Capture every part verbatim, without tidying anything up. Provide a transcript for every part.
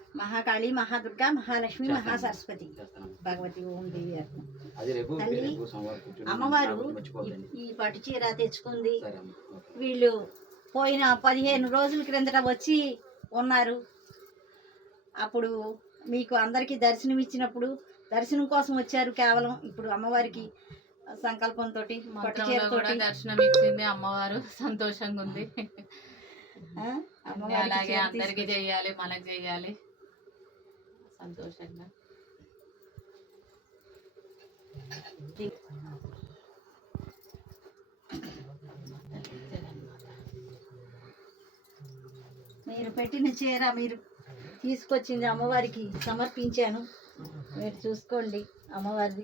మహాకాళి, మహాదుర్గా, మహాలక్ష్మి, మహాసరస్వతి, భగవతి ఓం దేవి అర్పణ. తల్లి అమ్మవారు ఈ పట్టు చీర తెచ్చుకుంది. వీళ్ళు పోయిన పదిహేను రోజుల క్రిందట వచ్చి ఉన్నారు. అప్పుడు మీకు అందరికీ దర్శనం ఇచ్చినప్పుడు దర్శనం కోసం వచ్చారు కేవలం. ఇప్పుడు అమ్మవారికి సంకల్పంతో పట్టు చీరతో దర్శనం ఇచ్చింది అమ్మవారు. సంతోషంగా ఉంది. అలాగే అందరికి చెయ్యాలి, మనకు చెయ్యాలి సంతోషంగా. మీరు పెట్టిన చీర మీరు తీసుకొచ్చింది అమ్మవారికి సమర్పించాను. మీరు చూసుకోండి అమ్మవారిది.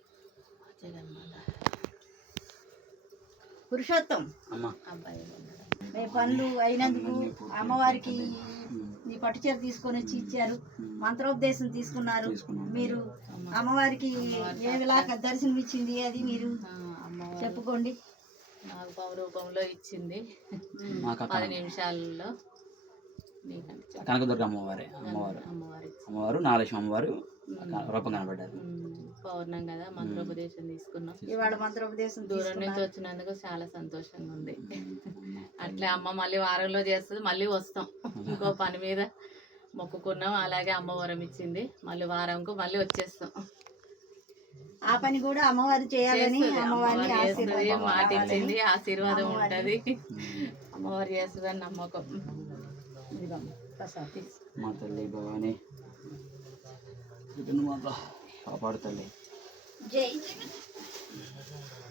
పురుషోత్తం మీ పనులు అయినందుకు అమ్మవారికి ఈ పట్టు చీర తీసుకొని వచ్చి ఇచ్చారు. మంత్రోపదేశం తీసుకున్నారు. మీరు అమ్మవారికి ఏలాగా దర్శనం ఇచ్చింది అది మీరు చెప్పుకోండి. నాకు పౌ రూపంలో ఇచ్చింది పది నిమిషాల్లో. కనకదుర్గ అమ్మవారే అమ్మవారు అమ్మవారు నాగలక్ష్మి అమ్మవారు రూపం కనబడ్డారు. పౌర్ణం కదా, మంత్రోపదేశం తీసుకున్నాం. ఇవాళ మంత్రోపదేశం దూరం నుంచి వచ్చినందుకు చాలా సంతోషంగా ఉంది. అట్లే అమ్మ మళ్ళీ వారంలో చేస్తుంది, మళ్ళీ వస్తాం. ఇంకో పని మీద మొక్కుకున్నాం, అలాగే అమ్మ వరం ఇచ్చింది. మళ్ళీ వారంకు మళ్ళీ వచ్చేస్తాం. ఆ పని కూడా అమ్మవారు చేయాలని అమ్మవారిని మాట ఇచ్చింది. ఆశీర్వాదం ఉంటది, అమ్మవారు చేస్తుందని నమ్మకం. మా తల్లి భవాని కాపాడు తల్లి. జై